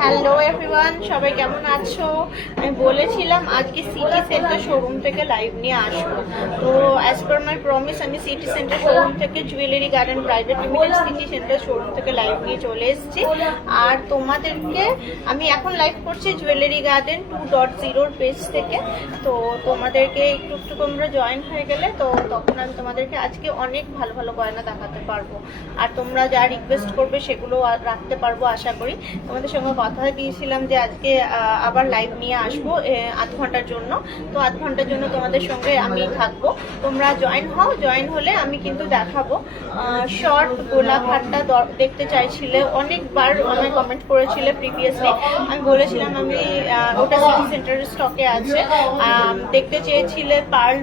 Hello everyone, সবাই কেমন আছো? আমি বলেছিলাম আজকে সিটি সেন্টার শোরুম থেকে লাইভ নিয়ে আসবো। তো অ্যাজ পার মাই প্রমিস আমি সিটি সেন্টার শোরুম থেকে jewellery garden private limited city centre showroom থেকে লাইভ নিয়ে চলে এসেছি। আর তোমাদেরকে আমি এখন লাইভ করছি জুয়েলারি গার্ডেন 2.0 পেজ থেকে। তো তোমাদেরকে একটু একটু তোমরা জয়েন হয়ে গেলে তো তখন আমি তোমাদেরকে আজকে অনেক ভালো ভালো গয়না দেখাতে পারবো। আর তোমরা যা রিকোয়েস্ট করবে সেগুলো রাখতে পারবো আশা করি। তোমাদের সঙ্গে কথা দিয়েছিলাম যে আজকে আবার লাইভ নিয়ে আসবো আধ ঘন্টার জন্য। তো আধ ঘন্টার জন্য তোমাদের সঙ্গে আমি থাকবো, তোমরা জয়েন হও। জয়েন হলে আমি কিন্তু দেখাবো শর্ট গোলাপ হারটা দেখতে চাইছিলে, অনেকবার আমায় কমেন্ট করেছিলে প্রিভিয়াসলি। আমি বলেছিলাম আমি ওটা সিটি সেন্টারের স্টকে আছে। দেখতে চেয়েছিলে পার্ল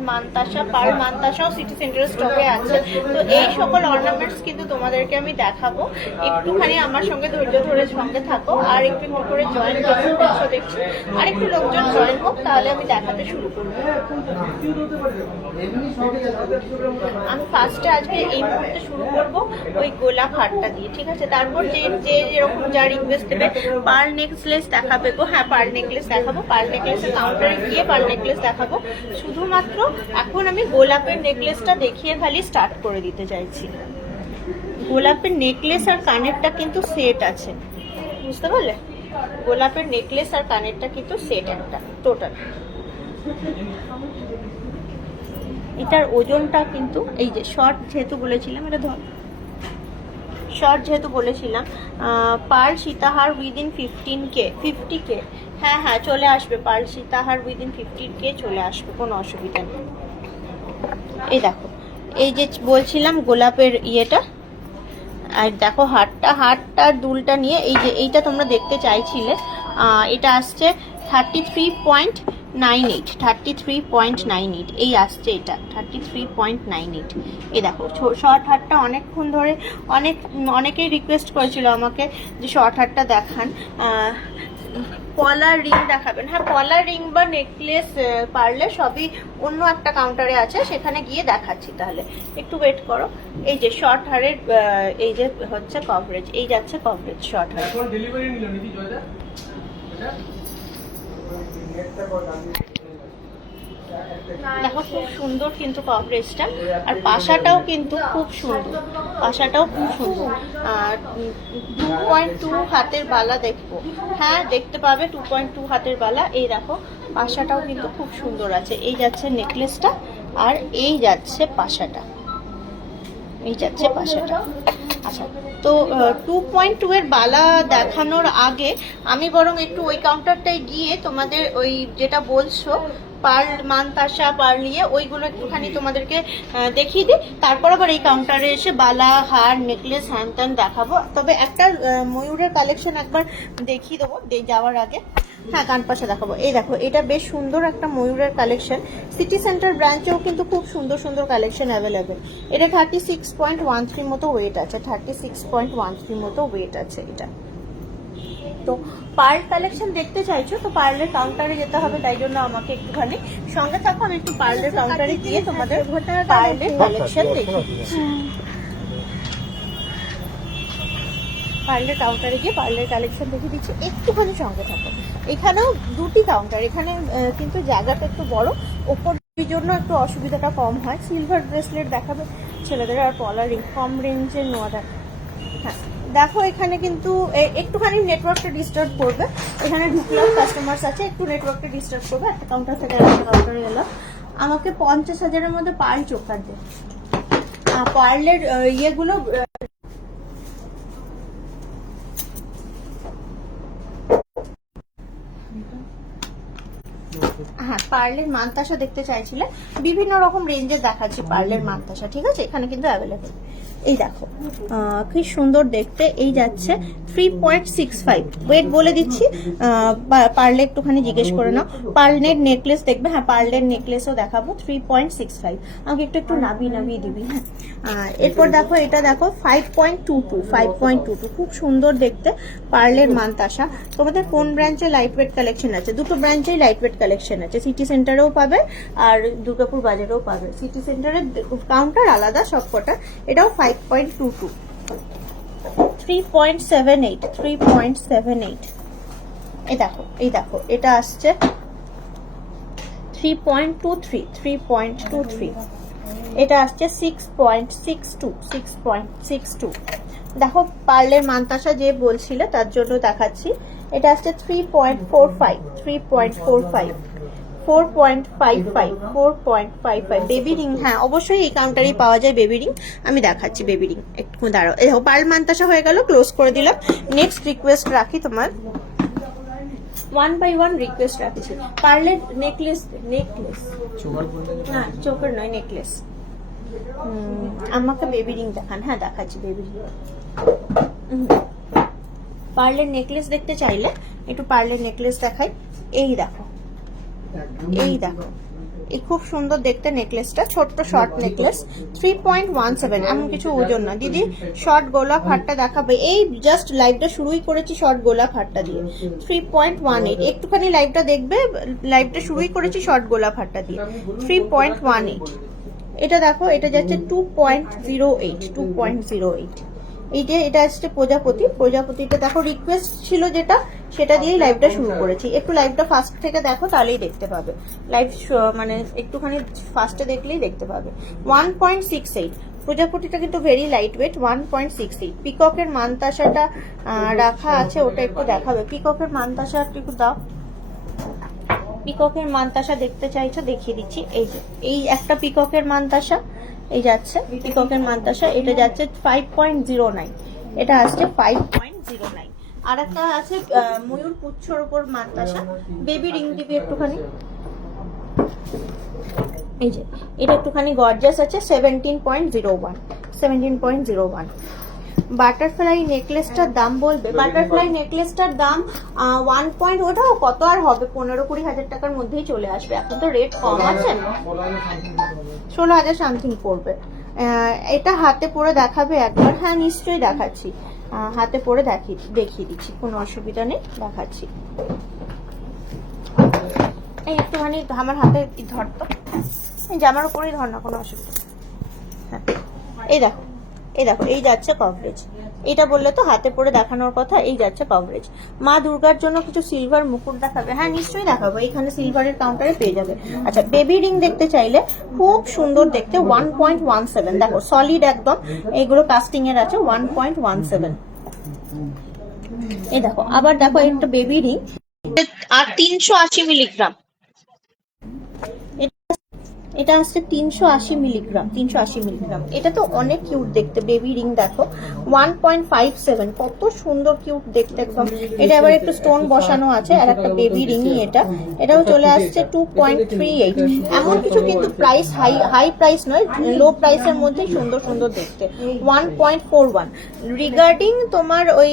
মানতাসাও সিটি সেন্টারের স্টকে আছে। তো এই সকল অর্নামেন্টস কিন্তু তোমাদেরকে আমি দেখাবো। একটুখানি আমার সঙ্গে ধৈর্য ধরে সঙ্গে থাকো আর একটু একটু করে জয়েন করছো দেখছি। আর একটু লোকজন জয়েন হোক, তাহলে আমি দেখাতে শুরু করবো। আমি ফার্স্টে আজকে এই মুহূর্তে শুরু করব ওই গোলাপ হারটা দিয়ে, ঠিক আছে? তারপর যে যে যেরকম যা রিকোয়েস্ট দেবে, পার্ল নেকলেস দেখাবে গো। হ্যাঁ, পার্ল নেকলেস দেখাবো। পার্ল নেকলেসের কাউন্টারে গিয়ে পার্ল নেকলেস দেখাবো। শুধুমাত্র এখন আমি গোলাপের নেকলেসটা দেখিয়ে খালি স্টার্ট করে দিতে চাইছি। গোলাপের নেকলেস আর কানেরটা কিন্তু সেট আছে, বুঝতে পারলে? গোলাপের নেকলেস আর কানেরটা কিন্তু সেট একটা টোটাল। এটার ওজনটা কিন্তু এই যে শর্ট যেহেতু বলেছিলাম, এটা ধর শর্ট যেহেতু বলেছিলাম, পার্ল সীতাহার উইদিন 50K। হ্যাঁ হ্যাঁ, চলে আসবে পার্ল সীতাহার উইদিন 15K, চলে আসবে, কোনো অসুবিধা নেই। এই দেখো, এই যে বলছিলাম গোলাপের ইয়েটা, আর দেখো হারটার দুলটা নিয়ে এই যে এইটা তোমরা দেখতে চাইছিলে, এটা আসছে 33.98 এই আসছে, এটা 33.98। এই দেখো শর্ট হারটা অনেকক্ষণ ধরে অনেকেই রিকোয়েস্ট করেছিল আমাকে যে শর্ট হারটা দেখান, পলার রিং দেখাবেন। হ্যাঁ, পলার রিং বা নেকলেস পারলে সবই অন্য একটা কাউন্টারে আছে, সেখানে গিয়ে দেখাচ্ছি। তাহলে একটু ওয়েট করো। এই যে শর্ট হারের এই যে হচ্ছে কভারেজ, এই যাচ্ছে কভারেজ শর্ট হার। দেখো খুব সুন্দর কিন্তু কভারেজটা, আর পাশাটাও কিন্তু খুব সুন্দর, পাশাটাও খুব সুন্দর। 2.2 হাতের বালা দেখবো। হ্যাঁ, দেখতে পাবে 2.2 হাতের বালা। এই দেখো পাশাটাও কিন্তু খুব সুন্দর আছে। এই যাচ্ছে নেকলেসটা আর এই যাচ্ছে পাশাটা, এই যাচ্ছে পাশাটা। আচ্ছা, তো 2.2 এর বালা দেখানোর আগে আমি বরং একটু ওই কাউন্টারটায় গিয়ে তোমাদের ওই যেটা বলছো পার্ল মানতাসা পার্লিয়ে, ওইগুলো একটুখানি তোমাদেরকে দেখিয়ে দিই। তারপর আবার এই কাউন্টারে এসে বালা হার নেকলেস হ্যান ত্যান দেখাবো। তবে একটা ময়ূরের কালেকশন একবার দেখিয়ে দেবো যাওয়ার আগে। হ্যাঁ, কানপাশা দেখাবো। এই দেখো, এটা বেশ সুন্দর একটা ময়ূরের কালেকশন। সিটি সেন্টার ব্রাঞ্চেও কিন্তু খুব সুন্দর সুন্দর কালেকশন অ্যাভেলেবেল। এটা 36.13 মতো ওয়েট আছে, 36.13 মতো ওয়েট আছে এটা। তো পার্ল কালেকশন দেখতে চাইছো তো পার্লের কাউন্টারে যেতে হবে, তাই জন্য আমাকে একটুখানি সঙ্গে থাকো। আমি একটু পার্লের কাউন্টারে গিয়ে তোমাদের পার্লের কালেকশন দেখিয়ে দিচ্ছি। পার্লের কাউন্টারে গিয়ে পার্লের কালেকশন দেখিয়ে দিচ্ছি, একটুখানি সঙ্গে থাকো। এখানেও দুটি কাউন্টার, এখানে কিন্তু জায়গাটা একটু বড়, ওপর জন্য একটু অসুবিধাটা কম হয়। সিলভার ব্রেসলেট দেখাবে ছেলেদের, আর পলার রিং কম রেঞ্জের নোয়া দেখ। হ্যাঁ দেখো, এখানে কিন্তু একটুখানি নেটওয়ার্কটা ডিস্টার্ব করবে। এখানে ঢুকলাম, কাস্টমার্স আছে, একটু নেটওয়ার্কটা ডিস্টার্ব করবে। একটা কাউন্টার থেকে একটা কাউন্টারে এলাম। আমাকে 50,000-এর মধ্যে পার্ল চোকার দে। পার্লের ইয়েগুলো হ্যাঁ, পার্লের মানতাসা দেখতে চাইছিলে, বিভিন্ন রকম রেঞ্জের দেখাচ্ছি পার্লের মানতাসা, ঠিক আছে? এখানে কিন্তু অ্যাভেলেবেল। এই দেখো কি সুন্দর দেখতে। এই যাচ্ছে 3.65 ওয়েট বলে দিচ্ছি। পার্লে একটুখানি জিজ্ঞেস করে নাও। পার্লের নেকলেস দেখবে, হ্যাঁ পার্লের নেকলেসও দেখাবো। 3.65 আমাকে একটু একটু নাবিয়ে দিবি। হ্যাঁ, এরপর দেখো, এটা দেখো 5.22 খুব সুন্দর দেখতে পার্লের মানতাসা। তোমাদের কোন ব্রাঞ্চে লাইট ওয়েট কালেকশন আছে? দুটো ব্রাঞ্চেই লাইট ওয়েট কালেকশন আছে, সিটি সেন্টারেও পাবে আর দুর্গাপুর বাজারেও পাবে। সিটি সেন্টারের কাউন্টার আলাদা সবকটা। এটাও 5.22। 3.78, 3.78। এই দেখো এটা আসছে 3.23, 3.23। এটা আসছে 6.62, 6.62। দেখো পার্লের মান্তাসা যে বলছিলে তার জন্য দেখাচ্ছি। এটা আসছে 3.45, 3.45, 4.55, 4.55। বেবি রিং, হ্যাঁ অবশ্যই এই কাউন্টারেই পাওয়া যায় বেবি রিং। আমি দেখাচ্ছি বেবি রিং, একটু দাঁড়াও। এই দেখো পার্ল মান্তাসা হয়ে গেল, ক্লোজ করে দিলাম। নেক্সট রিকোয়েস্ট রাখি তোমার, 1 by 1 রিকোয়েস্ট রাখছি। পার্লের নেকলেস, না চোখের নয়, নেকলেস। আমাকে বেবি রিং দেখান। হ্যাঁ দেখাচ্ছি বেবি রিং। পার্লের নেকলেস দেখতে চাইলে একটু পার্লের নেকলেস দেখাই। এই দেখো, এই দেখো, এই খুব সুন্দর দেখতে নেকলেসটা, ছোট্ট শর্ট নেকলেস, 3.17। এমন কিছু ওজন না দিদি। শর্ট গোলাপ হারটা দেখাবে, এই জাস্ট লাইভটা শুরুই করেছি শর্ট গোলাপ হারটা দিয়ে। 3.18, একটুখানি লাইভটা দেখবে, লাইভটা শুরুই করেছি শর্ট গোলাপ হারটা দিয়ে। 3.18। এটা দেখো, এটা যাচ্ছে 2.08, 2.08। এটা আসছে প্রজাপতি। প্রজাপতিটা দেখো রিকোয়েস্ট ছিল যেটা, সেটা দিয়েই লাইভটা শুরু করেছি। একটু লাইভটা ফার্স্ট থেকে দেখো, তাহলেই দেখতে পাবে। লাইভ মানে একটুখানি ফার্স্টে দেখলেই দেখতে পাবে। 1.68। প্রজাপতিটা কিন্তু ভেরি লাইট ওয়েট, 1.68। পিককের মান্তাসাটা রাখা আছে, ওটা একটু দেখাবে। পিককের মান্তাসা একটু দাও। পিককের মান্তাসা দেখতে চাইছো, দেখিয়ে দিচ্ছি। এই যে এই একটা পিককের মান্তাসা, এই যাচ্ছে পিককের মান্তাসা, এটা যাচ্ছে 5.09। এটা আসছে 5.09। আর একটা আছে ময়ূর পুচ্ছর উপর মান্তাসা। বেবি রিং দিবি একটুখানি। এই যে এটা একটুখানি গর্জাস আছে, 17.01, 17.01। বাটারফ্লাই নেকলেসটার দাম বলবে? বাটারফ্লাই নেকলেসটার দাম 1 ওটাও কত আর হবে, 15-20 হাজার টাকার মধ্যেই চলে আসবে। এখন তো রেট কম আছে, 16,000 সামথিং পড়বে। এটা হাতে পরে দেখাবে একবার? হ্যাঁ নিশ্চয়ই দেখাচ্ছি, হাতে পরে দেখিয়ে দিচ্ছি, কোনো অসুবিধা নেই, দেখাচ্ছি। এই একটুখানি আমার হাতে ধরতো, জামার উপরেই ধর না, কোনো অসুবিধা নেই। হ্যাঁ এই দেখো, এই দেখো, এই যাচ্ছে কভারেজ। এটা বললে তো হাতে পরে দেখানোর কথা, এই যাচ্ছে কভারেজ। মা দুর্গার জন্য কিছু সিলভার মুকুট দেখাবে? হ্যাঁ নিশ্চয়ই দেখাবো, এখানে সিলভারের কাউন্টারে পেয়ে যাবে। আচ্ছা বেবি রিং দেখতে চাইলে খুব সুন্দর দেখতে, 1.17। দেখো সলিড একদম, এগুলো কাস্টিং এর আছে, 1.17। এই দেখো আবার দেখো একটা বেবি রিং, আর 380 মিলিগ্রাম। এটা আসছে 380 মিলিগ্রাম, 380 মিলিগ্রাম। এটা তো অনেক কিউট দেখতে বেবি রিং। দেখো 1.57, কত সুন্দর কিউট দেখতে একদম। এটা আবার একটু স্টোন বসানো আছে, আর একটা বেবি রিংই এটা। এটাও চলে আসছে 2.38। এমন কিছু কিন্তু প্রাইস হাই প্রাইস নয়, লো প্রাইসের মধ্যে সুন্দর সুন্দর দেখতে। 1.41। রিগার্ডিং তোমার ওই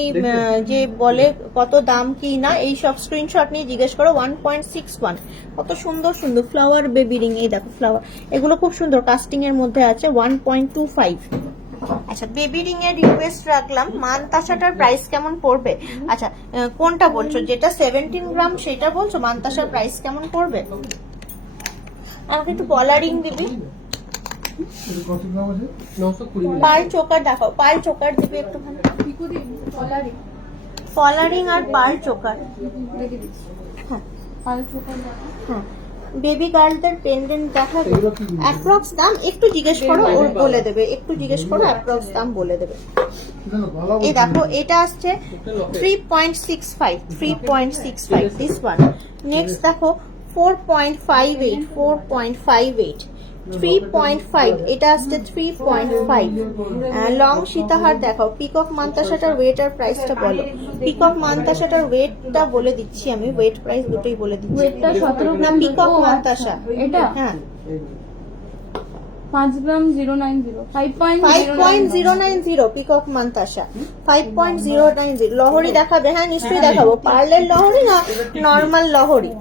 যে বলে কত দাম কি না, এই সব স্ক্রিনশট নিয়ে জিজ্ঞেস করো। 1.61। কত সুন্দর সুন্দর ফ্লাওয়ার বেবি রিং, এই দেখো ফ্লাওয়ার, এগুলো খুব সুন্দর কাস্টিং এর মধ্যে আছে। 1.25। আচ্ছা বেবি রিং এর রিকোয়েস্ট রাখলাম। মানতাসাটার প্রাইস কেমন পড়বে? আচ্ছা কোনটা বলছো, যেটা 17 গ্রাম সেটা বলছো? মানতাসার প্রাইস কেমন পড়বে? আমাকে একটু পলা রিং দিবি। পাল চোকার দেখাও, পাল চোকার দিবি একটুখানি। পলা রিং আর পাল চোকার। হ্যাঁ পাল চোকার, হ্যাঁ। বেবি গার্লদের পেন্ডেন্ট দেখাবে? অ্যাপ্রক্স দাম একটু জিজ্ঞেস করো, ওর বলে দেবে। একটু জিজ্ঞেস করো, অ্যাপ্রক্স দাম বলে দেবে। এই দেখো এটা আসছে 3.65, 3.65 দিস ওয়ান। নেক্সট দেখো 4.58, 4.58, 3.5। এটা আসছে 3.5। লং সীতাহার দেখাও। পিকক মান্তাসাটার ওয়েট আর প্রাইসটা বলো। পিকক মান্তাসাটার ওয়েটটা বলে দিচ্ছি আমি, ওয়েট প্রাইস দুটোই বলে দিচ্ছি। ওয়েটটা 17 গ্রাম। পিকক মান্তাসা এটা হ্যাঁ 5 গ্রাম 090, 5.090। পিকক মান্তাসা 5.090। লহরি দেখাবে? হ্যাঁ নিশ্চয়ই দেখাবো। পার্লের লহরি না নর্মাল লহরি।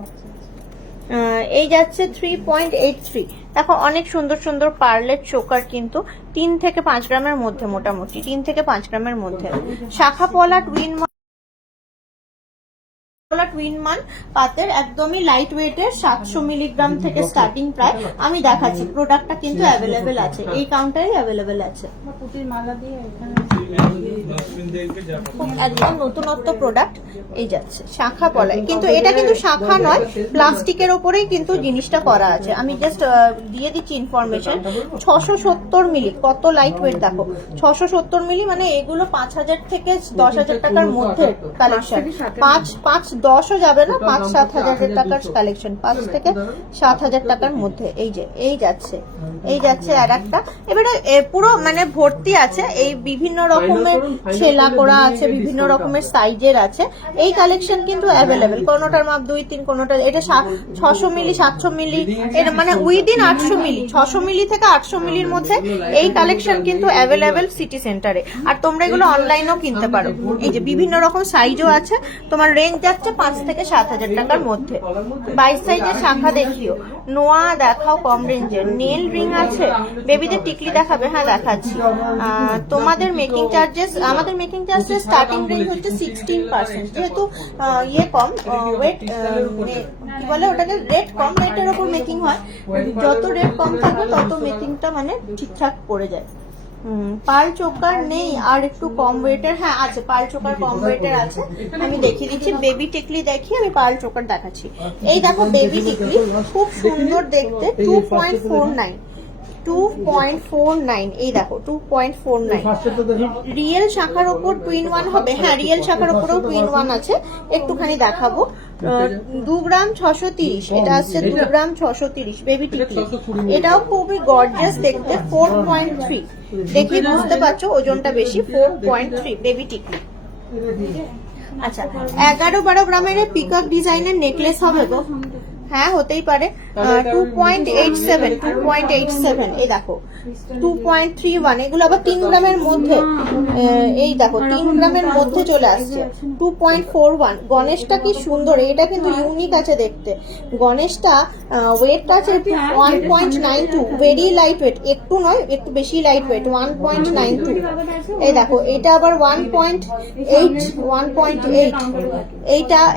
এই যাচ্ছে 3.83। দেখো অনেক সুন্দর সুন্দর পার্লের চোকার, কিন্তু 3 থেকে 5 গ্রামের মধ্যে, মোটামুটি 3 থেকে 5 গ্রামের মধ্যে। শাখা পলা টুইন টুইন মান পাতের একদমই লাইট ওয়েটের 700 মিলিগ্রাম থেকে স্টার্টিং প্রায় আমি দেখাচ্ছি। প্রোডাক্টটা কিন্তু অ্যাভেলেবেল আছে, এই কাউন্টারে অ্যাভেলেবেল আছে। পুতির মালা দিয়ে এখানে একদম নতুনত্ব প্রোডাক্ট এই যাচ্ছে শাখা পলাই, কিন্তু এটা কিন্তু শাখা নয়, প্লাস্টিকের ওপরেই কিন্তু জিনিসটা করা আছে। আমি জাস্ট দিয়ে দিচ্ছি ইনফরমেশন। 670 মিলি, কত লাইট ওয়েট দেখো। 670 মিলি মানে এগুলো 5000 থেকে 10,000 টাকার মধ্যে কালেকশন। 5-10ও যাবে না, 5-7 হাজারের টাকার কালেকশন, 5 থেকে 7 হাজার টাকার মধ্যে। এই যে এই যাচ্ছে আর একটা। এবারে পুরো মানে ভর্তি আছে, এই বিভিন্ন রকমের ছেলা করা আছে, বিভিন্ন রকমের সাইজের আছে। এই কালেকশন কিন্তু অ্যাভেলেবেল, কোনোটার মাপ 2-3, কোনোটা এটা 600 মিলি, 700 মিলি, এটা মানে উইদিন 800 মিলি, 600 মিলি থেকে 800 মিলির মধ্যে এই কালেকশন কিন্তু অ্যাভেলেবেল সিটি সেন্টারে। আর তোমরা এগুলো অনলাইনেও কিনতে পারো। এই যে বিভিন্ন রকম সাইজও আছে, তোমার রেঞ্জ যাচ্ছে 5 থেকে 7 হাজার টাকার মধ্যে। 22 সাইজের শাখা দেখিও, নোয়া দেখাও কম রেঞ্জের। নেল রিং আছে, বেবিদের টিকলি দেখাবে? হ্যাঁ দেখাচ্ছি। তোমাদের মেকিং চার্জেস, আমাদের মেকিং চার্জেস স্টার্টিং রেঞ্জ হচ্ছে 16%, যেহেতু ইয়ে কম ওয়েট, কি বলে ওটাকে, রেট কম, রেটের ওপর মেকিং হয়। যত রেট কম থাকবে তত মেকিংটা মানে ঠিকঠাক পড়ে যায়। পাল চোকার নেই আর একটু কম ওয়েটের? হ্যাঁ আছে, পাল চোকার কম ওয়েটের আছে, আমি দেখিয়ে দিচ্ছি। বেবি টিকলি দেখি, আমি পাল চোকার দেখাচ্ছি। এই দেখো বেবি টিকলি, খুব সুন্দর দেখতে, 2.49, এই দেখো 2.49। রিয়েল শাখার ওপর টুইন ওয়ান হবে? হ্যাঁ রিয়েল শাখার ওপরেও টুইন ওয়ান আছে, একটুখানি দেখাবো। 2 গ্রাম 630, এটা আসছে 2 গ্রাম 630 বেবি টিকলি। এটাও খুবই গর্জিয়াস দেখতে, 4.3, দেখি বুঝতে পারছো ওজনটা বেশি, 4.3 বেবি টিকলি। আচ্ছা 11-12 গ্রামের পিকক ডিজাইনের নেকলেস হবে গো? হ্যাঁ হতেই পারে। 2.87, এই দেখো 2.31, এগুলো আবার 3 গ্রামের মধ্যে। এই দেখো 3 গ্রামের মধ্যে চলে আসছে। 2.41, গণেশটা কি সুন্দর, এটা কিন্তু ইউনিক আছে দেখতে। গণেশটা ওয়েটটা আছে 1.92, ভেরি লাইট ওয়েট, একটু নয় একটু বেশি লাইট ওয়েট, 1.92। এই দেখো এটা আবার 1.8,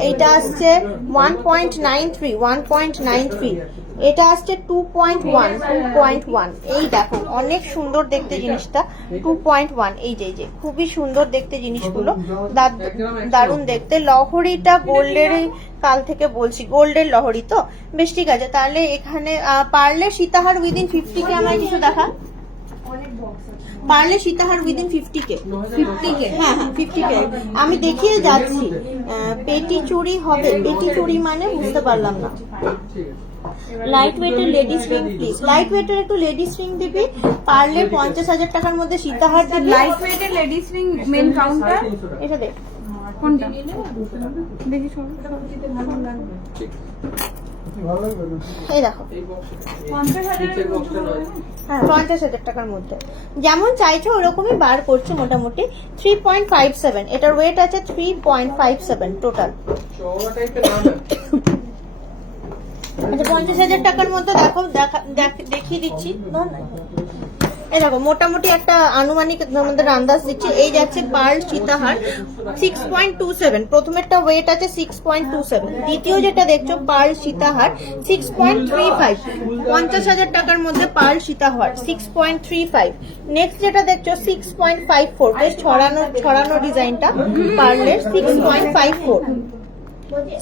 এইটা আসছে 1.93, এটা আসছে 2.1। এই দেখো অনেক সুন্দর দেখতে জিনিসটা, 2.1। এই যে খুবই সুন্দর দেখতে জিনিসগুলো, দারুণ দেখতে। লহরিটা গোল্ডের, কাল থেকে বলছি গোল্ডের লহরি তো, বেশ ঠিক আছে। তাহলে এখানে পারলে সীতাহার উইদিন 50K আমায় কিছু দেখা, পারলে সীতাহার উইদিন 50K। হ্যাঁ 50K আমি দেখিয়ে যাচ্ছি। পেটি চুড়ি হবে? পেটি চুড়ি মানে বুঝতে পারলাম না। লাইট ওয়েটের লেডিস রিং প্লিজ, লাইট ওয়েটের একটু লেডিস রিং দিবি। পারলে 50,000 টাকার মধ্যে সীতাহার দিবি। লাইট ওয়েটের লেডিস রিং মেন কাউন্টার, এটা দেখ কোনটা দেখি সব এই দেখো 50,000 টাকার মধ্যে যেমন চাইছো ওরকমই বার করছো মোটামুটি। 3.57, এটার ওয়েট আছে 3.57 টোটাল। আচ্ছা 50,000 টাকার মধ্যে দেখো, দেখিয়ে দিচ্ছি। এই দেখো মোটামুটি একটা আনুমানিক আমাদের আন্দাজ দিচ্ছি। এই যাচ্ছে পার্ল সীতাহার 6.27, প্রথমেরটা ওয়েট আছে 6.27, দ্বিতীয় যেটা দেখছো পার্ল সীতাহার 6.35, 50,000 টাকার মধ্যে পার্ল সীতাহার 6.35। নেক্সট যেটা দেখছো 6.54, বেশ ছড়ানো ডিজাইনটা পার্লের,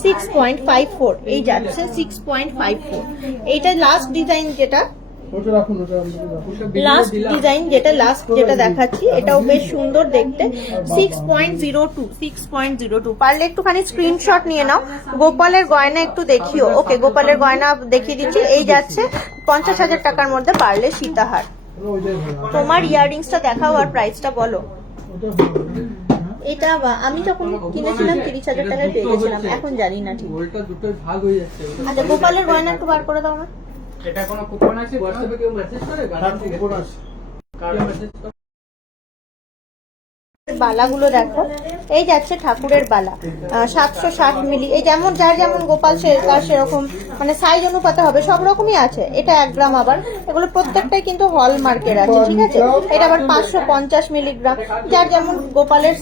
6.54, এই যাচ্ছে 6.54। এইটা লাস্ট ডিজাইন যেটা দেখাচ্ছি, এটাও বেশ সুন্দর দেখতে, 6.02। পারলে একটুখানি স্ক্রিনশট নিয়ে নাও। গোপালের গয়না একটু দেখিও। ওকে গোপালের গয়না দেখিয়ে দিচ্ছি। এই যাচ্ছে 50,000 টাকার মধ্যে পারলে সীতাহার। তোমার ইয়াররিংসটা দেখাও আর প্রাইসটা বলো। এটা আমি যখন কিনেছিলাম 30,000 টাকায় পেয়ে গেছিলাম, এখন জানি না ঠিক। আচ্ছা গোপালের গয়না একটু বার করে দাও না। এটা কোনো কুপন আছে? হোয়াটসঅ্যাপে কেউ মেসেজ করে? কুপন আছে, কার্ড মেসেজ করে। বালাগুলো দেখো, এই যাচ্ছে ঠাকুরের বালা 760 মিলি। এই যেমন যার যেমন গোপাল তার সেরকম মানে সাইজ অনুপাতে হবে, সব রকমই আছে। এটা 1 গ্রাম, আবার এগুলো প্রত্যেকটাই কিন্তু হলমার্কের আছে, ঠিক আছে। এটা আবার 550 মিলিগ্রাম, যার যেমন গোপালের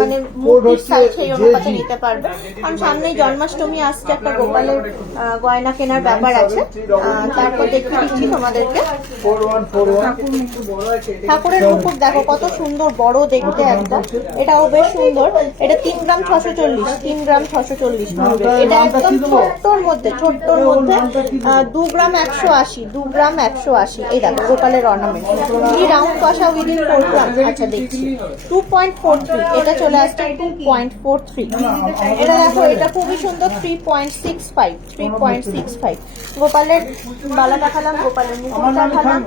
মানে মূর্তির সাইজ সেই অনুপাতে নিতে পারবে। কারণ সামনেই জন্মাষ্টমী আসছে, একটা গোপালের গয়না কেনার ব্যাপার আছে। তারপর দেখতে দিচ্ছি তোমাদেরকে ঠাকুরের মুকুট, দেখো কত সুন্দর বড় দেখতে একদম, এটাও বেশ সুন্দর। এটা 3 গ্রাম 640, 3 গ্রাম 640 পড়বে। এটা একদম ছোট্টর মধ্যে 2 গ্রাম 180, 2 গ্রাম 180। এই দেখো গোপালের অর্নামেন্ট, এই রাউন্ড কষা উইদিন 4 গ্রাম। আচ্ছা দেখছি 2.43, এটা চলে আসছে 2.43। এটা দেখো, এটা খুবই সুন্দর 3.65, 3.65। গোপালের বালা দেখালাম, গোপালের মুকুট দেখালাম।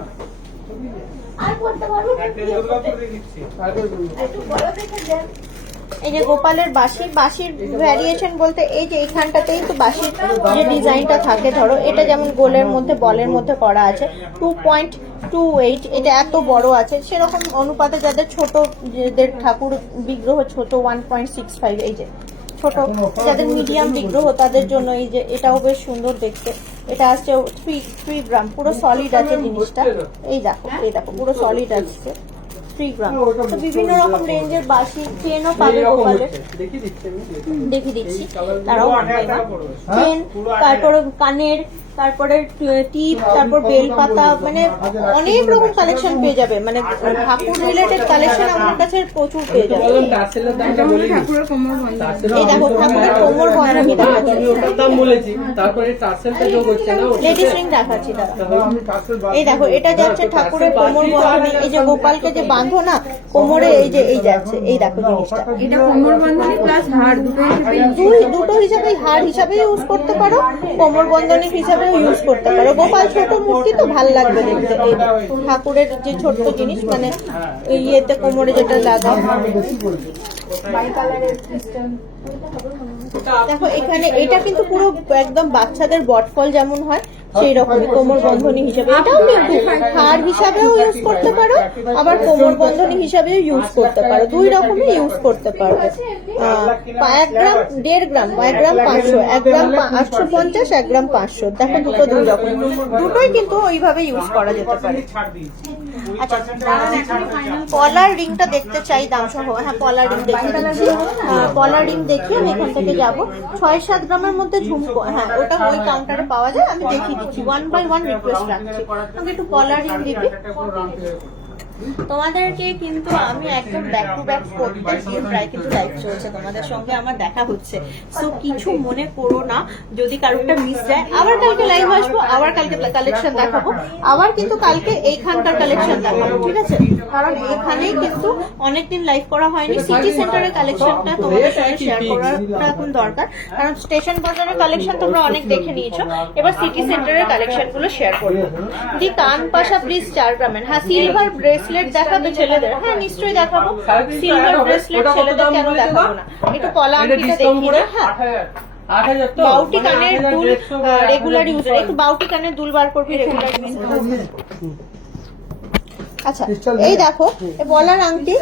এই যে গোপালের বাঁশির ভ্যারিয়েশন বলতে এই যে এইখানটাতেই তো বাঁশির যে ডিজাইনটা থাকে, ধরো এটা যেমন গোলের মধ্যে বলের মধ্যে করা আছে 2.28, এটা এত বড় আছে। সেরকম অনুপাতে যাদের ছোট, যাদের ঠাকুর বিগ্রহ ছোট 1.65, এই যে ছোট যাদের মিডিয়াম বিগ্রহ তাদের জন্য এই যে এটাও বেশ সুন্দর দেখতে। এটা আসছে 3 গ্রাম, পুরো সলিড আছে জিনিসটা। এই দেখো পুরো সলিড আসছে 3 গ্রাম। তো বিভিন্ন রকম রেঞ্জের বাঁশি চেনও পাবে গোপালের, দেখিয়ে দিচ্ছি তারাও চেন, তারপরে কানের, তারপরে টিপ, তারপর বেলপাতা, মানে অনেক রকম কালেকশন পেয়ে যাবে। মানে ঠাকুর রিলেটেড কালেকশন আমার কাছে প্রচুর পেয়ে যাবে। ঠাকুরের কোমর বন্ধ। এই দেখো ঠাকুরের কোমর বন্ধনী দেখাচ্ছি, লেডিস রিং দেখাচ্ছি দাদা। এই দেখো এটা যাচ্ছে ঠাকুরের কোমর বন্ধনী। এই যে গোপালকে যে বাঁধো না কোমরে, এই যে এই যাচ্ছে, এই দেখো জিনিসটা। এটা কোমর বন্ধনী প্লাস হার, দুটো হিসাবে, হার হিসাবে ইউজ করতে পারো, কোমর বন্ধনী হিসাবে ইউজ করতে পারো। গোপাল ছোট মূর্তি তো ভালো লাগবে দেখতে। এই ঠাকুরের যে ছোট্ট জিনিস, মানে ইয়েতে কোমরে যেটা লাগায়। দেখো এখানে এটা কিন্তু পুরো একদম বাচ্চাদের বটফল যেমন হয় সেই রকমই কোমর বন্ধনী হিসাবে। এটাও কিন্তু হার হিসাবেও ইউজ করতে পারো, আবার কোমর বন্ধনী হিসাবেও ইউজ করতে পারো, দুই রকমই ইউজ করতে পারবে। 1 গ্রাম 1.5 গ্রাম, 1 গ্রাম 500, 1 গ্রাম 850, 1 গ্রাম 500। দেখো দুটো দুই রকম, দুটোই কিন্তু ওইভাবে ইউজ করা যেতে পারে। আচ্ছা পলার রিংটা দেখতে চাই দাম সহ। হ্যাঁ পলার রিং দেখিয়ে দিচ্ছি, পলার রিং দেখিয়ে আমি এখান থেকে যাবো। 6-7 গ্রামের মধ্যে ঝুমকো, হ্যাঁ ওটা ওই কাউন্টারে পাওয়া যায়, আমি দেখিয়ে দিচ্ছি। 1 by 1 রিকোয়েস্ট রাখছি, আমাকে একটু পলার রিং দিবি। তোমাদেরকে কিন্তু আমি একদম ব্যাক টু ব্যাক প্রত্যেক দিন প্রায় কিন্তু লাইভ চলছে, তোমাদের সঙ্গে আমার দেখা হচ্ছে। সো কিছু মনে করো না যদি কারোরটা মিস যায়। আবার কালকে লাইভ আসবো, আবার কালকে কালেকশন দেখাবো, আবার কিন্তু কালকে এইখানকার কালেকশন দেখাবো, ঠিক আছে। কারণ এখানেই কিন্তু অনেকদিন লাইভ করা হয়নি। সিটি সেন্টারের কালেকশনটা তোমাদের সঙ্গে শেয়ার করাটা এখন দরকার, কারণ স্টেশন বাজারের কালেকশন তোমরা অনেক দেখে নিয়েছো। এবার সিটি সেন্টারের কালেকশন গুলো শেয়ার করবো। দি কান পাশা প্লিজ 4 গ্রামের। হ্যাঁ সিলভার ব্রেসলেট দেখাবে ছেলেদের? হ্যাঁ নিশ্চয়ই দেখাবো, সিলভার ব্রেসলেট ছেলেদের কেন দেখাবো না। একটু কলা আংটিটা দেখিয়ে। হ্যাঁ বাউটি কানের দুল রেগুলার ইউজার, একটু বাউটি কানের দুল বার করবি রেগুলার ইউজার। আচ্ছা এই দেখো বলার আংটি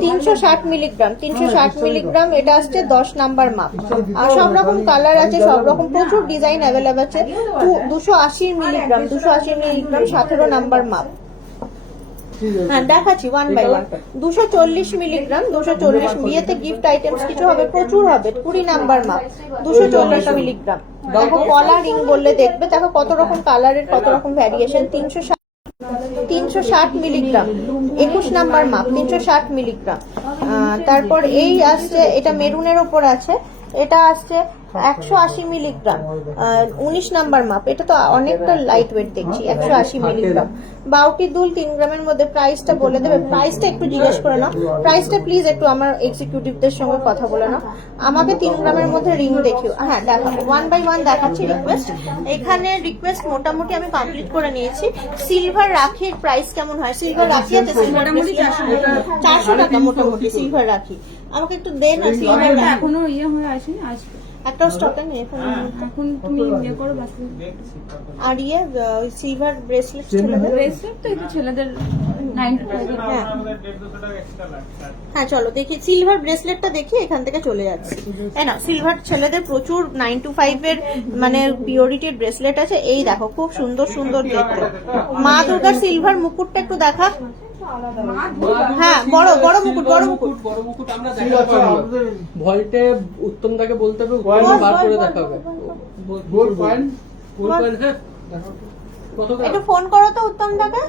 360 মিলিগ্রাম, 360 মিলিগ্রাম। এটা আসছে 10 নাম্বার মাপ, আর সব রকম কালার আছে, সব রকম প্রচুর ডিজাইন অ্যাভেলেবল আছে। 280 মিলিগ্রাম, 280 মিলিগ্রাম 17 নাম্বার মাপ। হ্যাঁ দেখাচ্ছি 1 by 1। 240 মিলিগ্রাম, 240 বিয়েতে গিফট আইটেমস কিছু হবে, প্রচুর হবে। 20 নাম্বার মাপ, 240 মিলিগ্রাম। দেখো কলা রিং বললে দেখবে, দেখো কত রকম কালারের, কত রকম ভ্যারিয়েশন। 360 মিলিগ্রাম, 21 নাম্বার মাপ, 360 মিলিগ্রাম। তারপর এই আসছে, এটা মেরুনের ওপর আছে, এটা আসছে 180 মিলিগ্রাম, 19 নাম্বার মাপ। এটা তো অনেকটা লাইট ওয়েট দেখছি, 180 মিলিগ্রাম। বাউটি দুল 3 গ্রামের মধ্যে। প্রাইসটা বলে দেবে, প্রাইসটা একটু জিজ্ঞেস করে নাও, প্রাইসটা প্লিজ একটু আমার এক্সিকিউটিভদের সঙ্গে কথা বলে নাও। আমাকে 3 গ্রামের মধ্যে রিং দেখিও। হ্যাঁ দেখাবো, 1 by 1 দেখাচ্ছি রিকোয়েস্ট। এখানে রিকোয়েস্ট মোটামুটি আমি কমপ্লিট করে নিয়েছি। সিলভার রাখির প্রাইস কেমন হয়? সিলভার রাখি আছে মোটামুটি 400 টাকা মোটামুটি সিলভার রাখি। আমাকে একটু দে না সিলভার রাখি। এখনো ইয়ে হয়ে আসেনি, আসবে। একটাও স্টকে নেই এখন। এখন তুমি ইয়ে করো বাকি আর ইয়ে সিলভার ব্রেসলেট ছেলেদের। ব্রেসলেট তো এটা ছেলেদের 95 হ্যাঁ হ্যাঁ চলো দেখি সিলভার ব্রেসলেটটা দেখি, এখান থেকে চলে যাচ্ছি। তাই না, সিলভার ছেলেদের প্রচুর 9 to 5 এর মানে পিওরিটির ব্রেসলেট আছে। এই দেখো খুব সুন্দর সুন্দর দেখতে। মা দুর্গার সিলভার মুকুটটা একটু দেখা। হ্যাঁ বড় বড় মুকুট, বড় মুকুট। বড় মুকুট আমরা দেখাতে পারবো। ভল্টে উত্তম দাকে বলতে হবে, বল, বার বল, করে বল, দেখাবে। বল, গোল্ড কয়েন, গোল্ড কয়েন, হ্যাঁ দেখো কত গ্রাম? একটু ফোন করো তো উত্তম দাকে।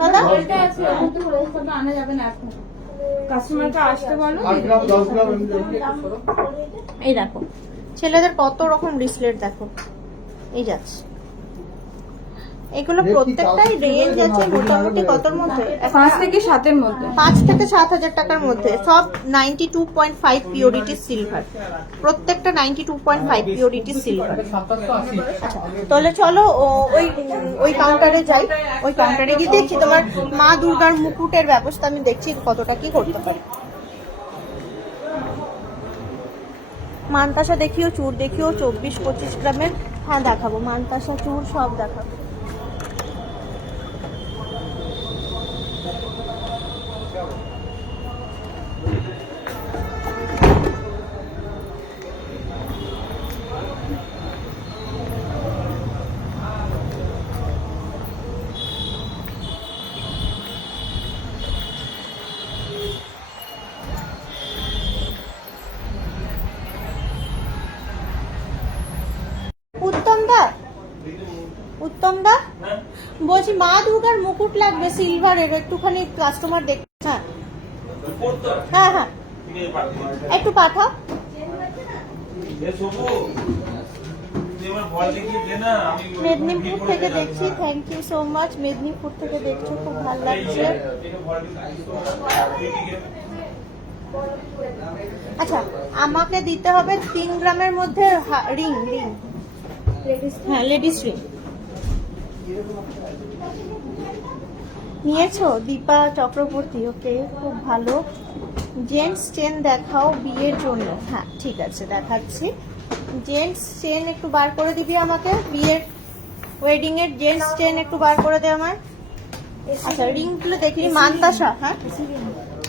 দাদা এটা আছে ওটা তো আনা যাবে না এখন, কাস্টমারকে আসতে বলো। 8 গ্রাম 10 গ্রাম এমনি এই দেখো ছেলেদের কত রকম ব্রেসলেট দেখো, এই যাচ্ছে। এগুলো প্রত্যেকটাই রেঞ্জ আছে মোটামুটি কতর মধ্যে? 5 থেকে 7 এর মধ্যে। 5 থেকে 7,000 টাকার মধ্যে, সব 92.5 পিওরিটি সিলভার, প্রত্যেকটা 92.5 পিওরিটি সিলভার। 2780। আচ্ছা তাহলে চলো ওই কাউন্টারে যাই, ওই কাউন্টারে গিয়ে দেখছি তোমার মা দুর্গার মুকুটের ব্যবস্থা আমি দেখছি কতটা কি করতে পারি। মানতাসা দেখিও, চূড় দেখিও 24-25 গ্রামের। হ্যাঁ দেখাবো, মানতাসা চূড় সব দেখাবো। উত্তম দা বলছি মা দুর্গার মুকুট লাগবে সিলভারের, একটুখানি কাস্টমার দেখ। হ্যাঁ হ্যাঁ হ্যাঁ একটু পাঠাও। মেদিনীপুর থেকে দেখছি, thank you so much. Medinipur থেকে দেখছো, খুব ভালো লাগছে। আচ্ছা আমাকে দিতে হবে 3 গ্রামের মধ্যে রিং। রিং হ্যাঁ লেডিস রিং নিয়েছো দীপা চক্রবর্তী, ওকে খুব ভালো। জেন্টস চেন দেখাও বিয়ের জন্য। হ্যাঁ ঠিক আছে দেখাচ্ছি। জেন্টস চেন একটু বার করে দিবি আমাকে, বিয়ের ওয়েডিং এর জেন্টস চেন একটু বার করে দে আমার। আচ্ছা রিংগুলো দেখিনি। মানতাসা, হ্যাঁ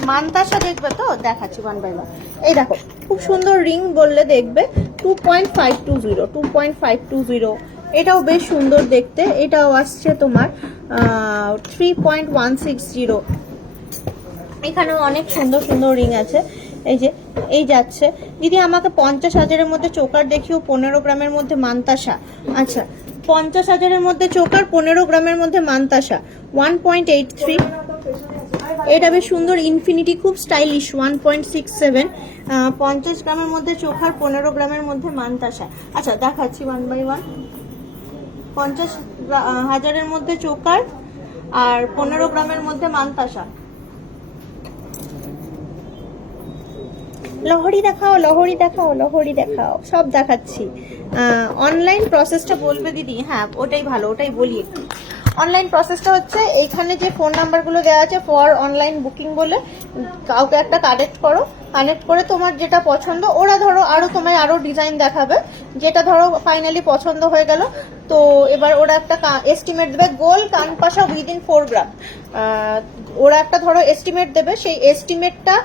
মানতাসা দেখবে তো, দেখাচ্ছি 1 by 1। এই দেখো খুব সুন্দর রিং বললে দেখবে 2.520। এটাও বেশ সুন্দর দেখতে, এটাও আসছে তোমার 3.160। এখানেও অনেক সুন্দর সুন্দর রিং আছে। এই যে এই যাচ্ছে। দিদি আমাকে 50,000-এর মধ্যে চোকার দেখিও, 15 গ্রামের মধ্যে মানতাসা। আচ্ছা 50,000-এর মধ্যে চোকার, 15 গ্রামের মধ্যে মানতাসা 1.83। এটা বেশ সুন্দর ইনফিনিটি, খুব স্টাইলিশ 1.67। 50 গ্রামের মধ্যে চোকার, 15 গ্রামের মধ্যে মানতাসা। আচ্ছা দেখাচ্ছি 1 by 1। 50,000-এর মধ্যে চোকার আর 15 গ্রামের মধ্যে মানতাসা। লহরি দেখাও, লহরি দেখাও, লহরি দেখাও, সব দেখাচ্ছি। অনলাইন প্রসেসটা বলবে দিদি? হ্যাঁ ওটাই ভালো, ওটাই বলি একটু। অনলাইন প্রসেসটা হচ্ছে এইখানে যে ফোন নাম্বারগুলো দেওয়া আছে ফর অনলাইন বুকিং বলে, কাউকে একটা কানেক্ট করো। কানেক্ট করে তোমার যেটা পছন্দ, ওরা ধরো আরো তোমায় আরো ডিজাইন দেখাবে, যেটা ধরো ফাইনালি পছন্দ হয়ে গেল তো এবার ওরা একটা এস্টিমেট দেবে। গোল কানপাশা উইদিন 4 গ্রাম ওরা একটা ধরো এস্টিমেট দেবে। সেই এস্টিমেটটা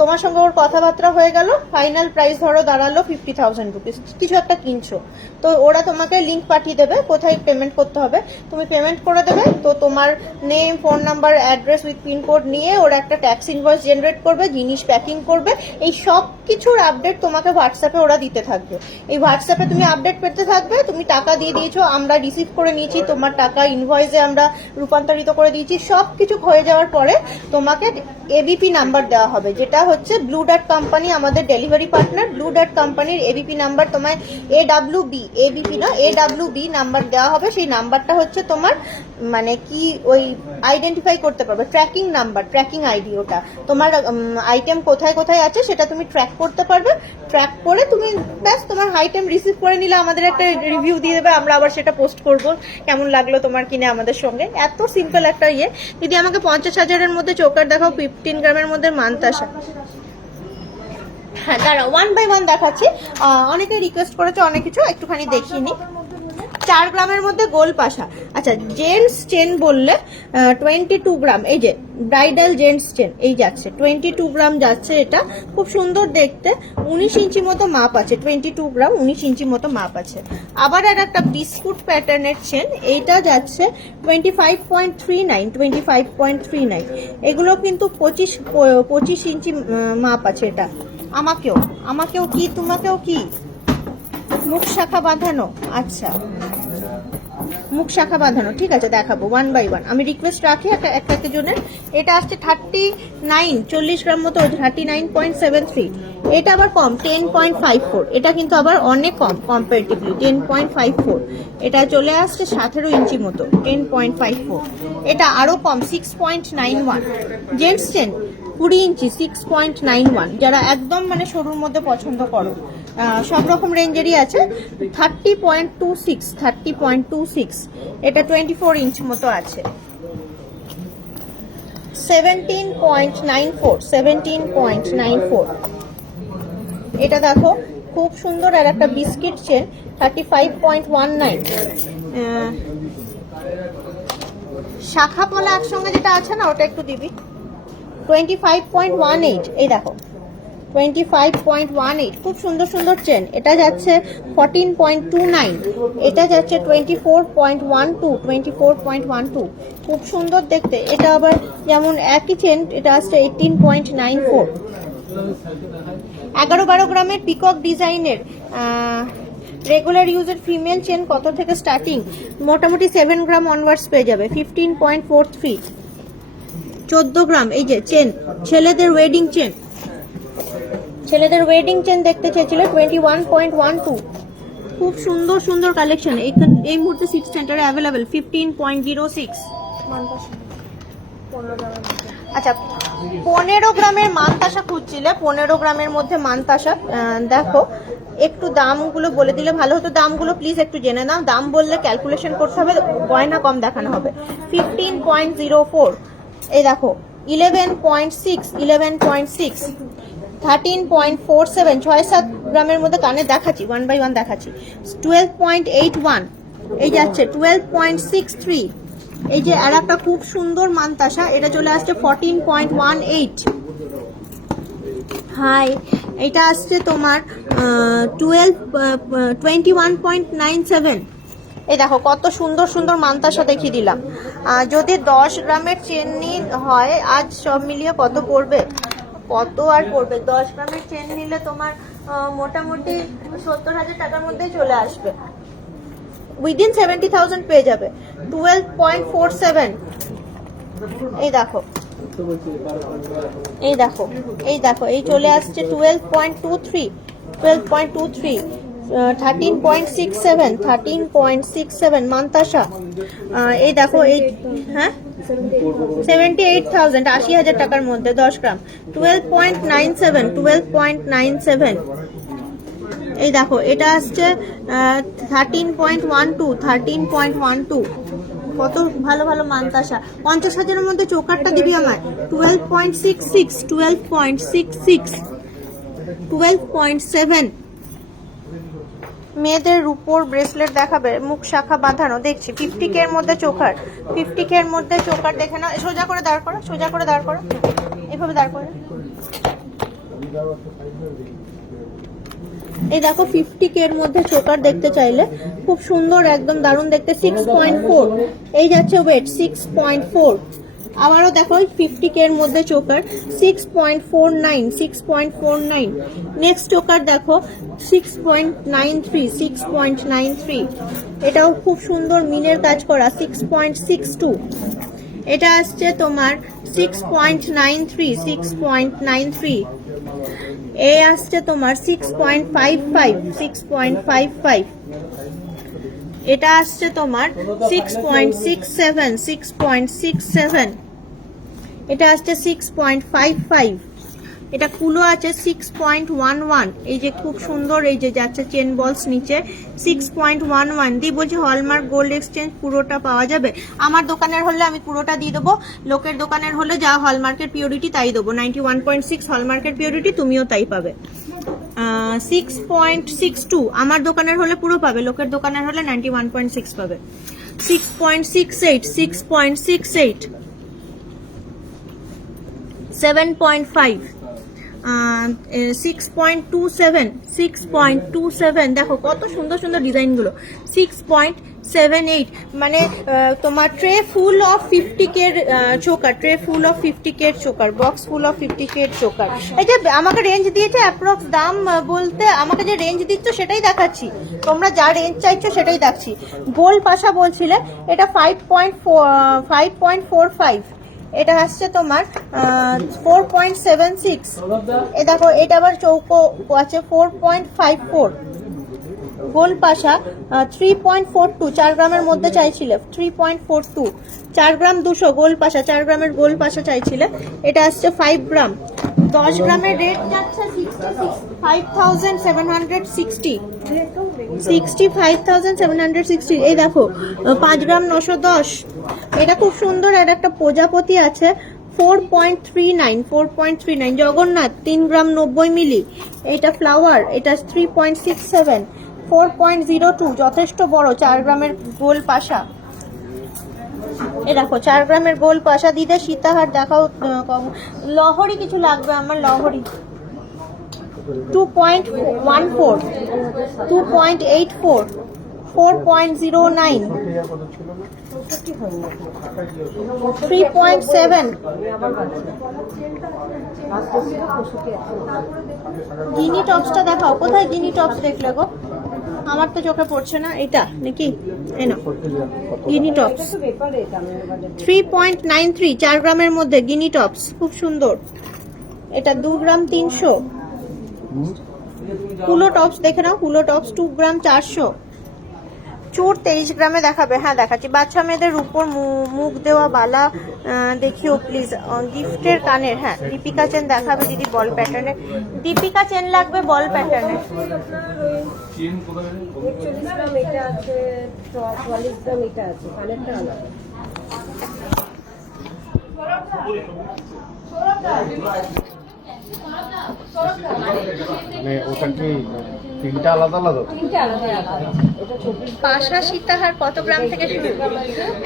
তোমার সঙ্গে ওর কথাবার্তা হয়ে গেল, ফাইনাল প্রাইস ধরো দাঁড়ালো 50,000 রুপিস। কিছু একটা কিনছো তো ওরা তোমাকে লিঙ্ক পাঠিয়ে দেবে কোথায় পেমেন্ট করতে হবে, তুমি পেমেন্ট করে দেবে। তো তোমার name, phone number, address with pincode নিয়ে ওরা একটা ট্যাক্স ইনভয়েস জেনারেট করবে, জিনিস প্যাকিং করবে। এই সব কিছুর আপডেট তোমাকে হোয়াটসঅ্যাপে ওরা দিতে থাকবে। এই হোয়াটসঅ্যাপে তুমি আপডেট পেতে থাকবে। তুমি টাকা দিয়ে দিয়েছো, আমরা রিসিভ করে নিয়েছি, তোমার টাকা ইনভয়েসে আমরা রূপান্তরিত করে দিয়েছি। সব কিছু হয়ে যাওয়ার পরে তোমাকে এবিপি নাম্বার দেওয়া হবে, যেটা হচ্ছে ব্লু ডার্ট কোম্পানি আমাদের ডেলিভারি পার্টনার। ব্লু ডার্ট কোম্পানির এবিপি নাম্বার তোমায় এবিপি না AWB নাম্বার দেওয়া হবে। সেই নাম্বারটা হচ্ছে তোমার মানে কি ওই আইডেন্টিফাই করতে পারবে, ট্র্যাকিং নাম্বার, ট্র্যাকিং আইডি। ওটা তোমার আইটেম কোথায় কোথায় আছে সেটা তুমি ট্র্যাক করতে পারবে। ট্র্যাক করে তুমি ব্যাস তোমার আইটেম রিসিভ করে নিলে আমাদের একটা রিভিউ দিয়ে দেবে, আমরা আবার সেটা পোস্ট করব কেমন লাগলো তোমার কিনে আমাদের সঙ্গে। এত সিম্পল একটা ইয়ে। দিদি আমাকে 50,000-এর মধ্যে চোকার দেখাও, 15 গ্রামের মধ্যে মানতাসা। হ্যাঁ দাঁড়াও, 1 বাই 1 দেখাচ্ছি। অনেকে রিকোয়েস্ট করেছে অনেক কিছু, একটুখানি দেখিয়ে নি। 4 গ্রামের মধ্যে গোল পাশা। আচ্ছা, জেন্টস চেন বললে 22 গ্রাম, এই যে ব্রাইডাল জেন্টস চেন এই যাচ্ছে 22 গ্রাম যাচ্ছে। এটা খুব সুন্দর দেখতে, 19 ইঞ্চি মতো মাপ আছে, 22 গ্রাম 19 ইঞ্চি মতো মাপ আছে। আবার আর একটা বিস্কুট প্যাটার্নের চেন, এইটা যাচ্ছে 25.39। এগুলো কিন্তু 25 ইঞ্চি মাপ আছে। এটা আমাকেও কি তোমাকেও কি মুখ শাখা বাঁধানো? আচ্ছা, মুখ শাখা বাঁধানো, ঠিক আছে দেখাবো 1 বাই 1। আমি রিকোয়েস্ট রাখি একটা জনের। এটা আসছে 39, 40 গ্রাম মতো, 39.73। এটা আবার কম, 10.54। এটা কিন্তু আবার অনেক কম কম্পারেটিভলি, 10.54। এটা চলে আসছে 17 ইঞ্চি মতো, 10.54। এটা আরো কম, 6.91। জেন্টস চেন 20 ইঞ্চি, 6.91। যারা একদম মানে সরুর মধ্যে পছন্দ করো, সব রকম রেঞ্জেরই আছে। 30.26। এটা 24 ইঞ্চ মতো আছে। 17.94। এটা দেখো খুব সুন্দর। আর একটা বিস্কিট চেন 35.19। শাখা পলা একসঙ্গে যেটা আছে না, ওটা একটু দিবি। 25.18। এই দেখো 25.18, খুব সুন্দর সুন্দর চেন। এটা যাচ্ছে 14.29। এটা যাচ্ছে 24.12। খুব সুন্দর দেখতে। এটা আবার যেমন একই চেন, এটা আসছে 18.94। 11-12 গ্রামের পিকক ডিজাইনের রেগুলার ইউজের ফিমেল চেন কত থেকে স্টার্টিং? মোটামুটি 7 গ্রাম অনওয়ার্ডস পেয়ে যাবে, 15.43। 14 গ্রাম এই যে চেন, ছেলেদের ওয়েডিং চেন দেখতে চেয়েছিল, 21.12। খুব সুন্দর সুন্দর কালেকশন এই মুহূর্তে সিটি সেন্টারে অ্যাভেলেবেল, 15.06। আচ্ছা, 15 গ্রামের মানতাসা খুঁজছিলে, 15 গ্রামের মধ্যে মানতাসা দেখো। একটু দামগুলো বলে দিলে ভালো হতো। দামগুলো প্লিজ একটু জেনে নাও, দাম বললে ক্যালকুলেশন করতে হবে, গয়না কম দেখানো হবে। 15.04। এই দেখো 11.6, 13.47, 6-7 গ্রামের মধ্যে কানে দেখাচ্ছি, 1 বাই 1 দেখাচ্ছি। 12.81 এই যাচ্ছে, 12.63। এই যে আর একটা খুব সুন্দর মানতাসা, এটা চলে আসছে 14.18। হাই, এটা আসছে তোমার 21.97। এই দেখো কত সুন্দর সুন্দর মানতাসা দেখিয়ে দিলাম। যদি 10 গ্রামের চেন হয়, আজ সব মিলিয়ে কত পড়বে? কত আর পড়বে? 10 গ্রামের চেন নিলে তোমার মোটামুটি 70,000 টাকার মধ্যেই চলে আসবে, উইদিন 70,000 পেয়ে যাবে। 12.47। এই দেখো এই চলে আসছে 12.23। 13.67 মানতাসা। এই দেখো এই, হ্যাঁ 78,000, 80,000 টাকার মধ্যে 10 গ্রাম। 12.97। এই দেখো এটা আসছে 13.12। কত ভালো ভালো মানতাসা। 50,000-এর মধ্যে চোকারটা দিবি আমায়, 12.66, 12.7। মেয়েদের রূপোর ব্রেসলেট দেখাবে, মুখ শাখা বাঁধানো দেখছি। 50K এর মধ্যে চোকার, 50K এর মধ্যে চোকার দেখে নাও। সোজা করে দাঁড় করো, এভাবে দাঁড় করে। এই দেখো 50K এর মধ্যে চোকার দেখতে চাইলে খুব সুন্দর, একদম দারুণ দেখতে। 6.4 এই যাচ্ছে ওয়েট, 6.4। আবারও দেখো 50K এর মধ্যে চোকার, 6.49। নেক্সট চোকার দেখো 6.93। এটাও খুব সুন্দর মিনের কাজ করা, 6.62। এটা আসছে তোমার 6.93। এ আসছে তোমার 6.55। এটা আসছে তোমার 6.67। এটা আসছে 6.55। এটা কুলো আছে 6.11। এই যে খুব সুন্দর, এই যে যাচ্ছে চেন বলস নিচে, 6.11 দিয়ে বলছি হলমার্ক গোল্ড এক্সচেঞ্জ পুরোটা পাওয়া যাবে। আমার দোকানের হলে আমি পুরোটা দিয়ে দেবো, লোকের দোকানের হলে যা হলমার্কের পিওরিটি তাই দেবো। 91.6 হলমার্কের পিওরিটি, তুমিও তাই পাবে। 6.62, আমার দোকানের হলে পুরো পাবে, লোকের দোকানের হলে 91.6 পাবে। 6.68, 6.68, 7.5, 6.27, 6.27, দেখো কত সুন্দর সুন্দর ডিজাইনগুলো। 6.78, মানে তোমার tray full of 50K choker, tray full of 50K choker, box full of 50K choker. এই যে আমাকে রেঞ্জ দিয়েছে অ্যাপ্রক্স দাম বলতে, আমাকে যে রেঞ্জ দিচ্ছ সেটাই দেখাচ্ছি, তোমরা যা রেঞ্জ চাইছো সেটাই দেখাচ্ছি। গোল পাশা বলছিলে, এটা 5.45, এটা আসছে তোমার 4.76। এ দেখো এটা আবার চৌকো আছে 4.54। গোল পাশা 3.42, 4 গ্রামের মধ্যে চাইছিলে 3.42, 4 গ্রাম 200 গোল পাশা, 4 গ্রামের গোল পাশা চাইছিলে, এটা আসছে 5 গ্রাম। 10 গ্রামের রেট যাচ্ছে 65,760, 65,760। এই দেখো 5 গ্রাম 910, এটা খুব সুন্দর। আর একটা প্রজাপতি আছে 4.39, 4.39। জগন্নাথ 3 গ্রাম 90 মিলি, এটা ফ্লাওয়ার, এটা 3.67, 4.02, যথেষ্ট বড় 4 গ্রামের গোল পাশা। এ দেখো 4 গ্রামের গোল পাশা। দিদা সীতাহার দেখাও, লহরি কিছু লাগবে আমার, লহরি 2.14, 2.84, 4.09, 3.7। গিনি টপসটা দেখাও, কোথায় গিনি টপস দেখলে গো? আমার তো চোখে পড়ছে না, এটা নাকি? এই না গিনি টপস 3.93, 4 গ্রামের মধ্যে গিনি টপস, খুব সুন্দর। এটা 2 গ্রাম 300। হুলো টপস দেখে নাও, হুলো টপস 2 গ্রাম 400। চুর 23 গ্রামে দেখাবে, হ্যাঁ দেখাচ্ছি। বাচ্চা মেয়েদের উপর মুখ দেওয়া বালা দেখিও প্লিজ। গিফটের কানের, হ্যাঁ দীপিকা চেন দেখাবে দিদি, বল প্যাটার্নের। দীপিকা চেন লাগবে বল প্যাটার্নের। 40 গ্রাম এটা আছে, 44 গ্রাম এটা আছে, কানেরটা আলাদা। মানে ওটা কি তিনটা আলাদা আলাদা? তিনটা আলাদা আলাদা। এটা 24 পাশা সীতাহার কত গ্রাম থেকে শুরু?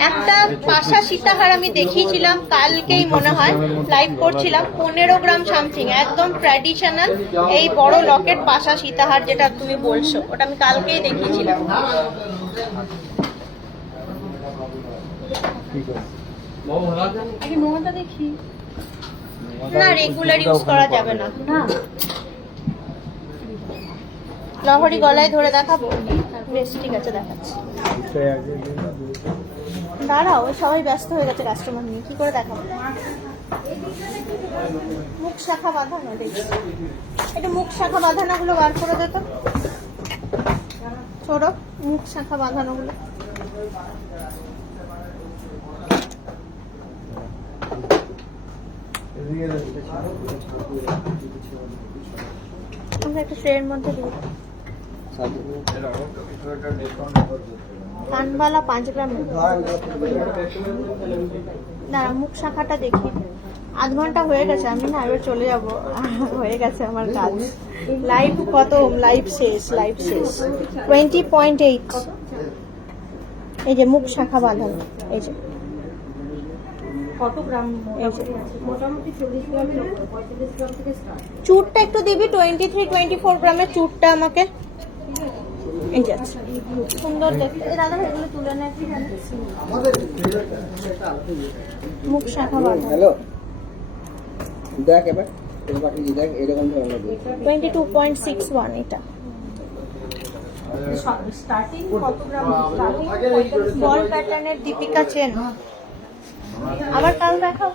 একটা পাশা সীতাহার আমি দেখিয়েছিলাম কালকেই মনে হয়, লাইভ করছিলাম, 15 গ্রাম সামথিং, একদম ট্র্যাডিশনাল এই বড় লকেট পাশা সীতাহার যেটা তুমি বলছো, ওটা আমি কালকেই দেখিয়েছিলাম। ঠিক আছে। আগে মোহনটা দেখি। না রেগুলার ইউজ করা যাবে না। না লহরি গলায় ধরে দেখাবো? বেশ ঠিক আছে, দেখাচ্ছি। দাঁড়াও, সবাই ব্যস্ত হয়ে গেছে কাস্টমার নিয়ে, কি করে দেখাবো? মুখ শাখা বাঁধানো দেখছি, এটা মুখ শাখা বাঁধানো গুলো বার করে দে তো, ছোড়ো মুখ শাখা বাঁধানো গুলো। আমরা একটা ট্রের মধ্যে দিই। কানবালা 5 গ্রাম। না মুখ শাখাটা দেখি। আধ ঘন্টা হয়ে গেছে, আমি না এবার চলে যাব, হয়ে গেছে আমার কাজ। লাইভ কত? লাইভ শেষ, লাইভ শেষ। 20.8। এই যে মুখ শাখা বাঁধানো, এই যে কত গ্রাম? এই যে মোটামুটি 40 গ্রামের 45 গ্রাম থেকে স্টার্ট। চুরটা একটু দিবি, 23-24 গ্রামের চুরটা আমাকে। এই যে আচ্ছা, সুন্দর দেখতে। এই দাদা এগুলো তুলে নেয় কি জানি। মুখ শাখা বাঁধানো হ্যালো দেখ এবার বাকি দেখ এরকম ধরনের 22.61 এটা। স্টার্টিং কত গ্রাম? বল প্যাটার্নের দীপিকা চেন। আবার কাল দেখাও,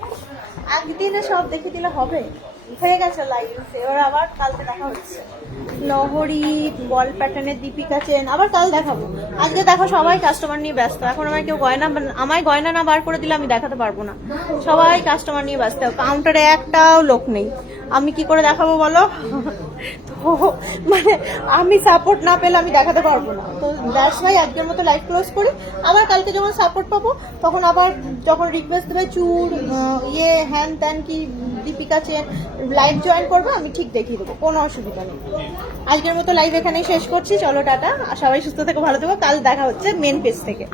একদিনে সব দেখে দিলে হবে? হয়ে গেছে লাইভ, এবার আবার কালকে দেখা হচ্ছে। লহরি, বল প্যাটার্নের দীপিকা চেন, আবার কাল দেখাবো। আজকে দেখো সবাই কাস্টমার নিয়ে ব্যস্ত, এখন আমায় কেউ গয়না, আমায় গয়না না বার করে দিলে আমি দেখাতে পারবো না। সবাই কাস্টমার নিয়ে ব্যস্ত, কাউন্টারে একটাও লোক নেই, আমি কি করে দেখাবো বলো? তো মানে আমি সাপোর্ট না পেলে আমি দেখাতে পারবো না। তো দ্যাটস ভাই আজকের মতো লাইভ ক্লোজ করি। আবার কালকে যখন সাপোর্ট পাবো তখন আবার যখন রিকোয়েস্ট দেবে চুর হ্যান ত্যান কি দীপিকা চেন লাইভ জয়েন করবো, আমি ঠিক দেখিয়ে দেবো, কোনো অসুবিধা নেই। আজকের মতো লাইভ এখানেই শেষ করছি, চলো টাটা, সবাই সুস্থ থেকো, ভালো থেকো, কাল দেখা হচ্ছে মেন পেজ থেকে।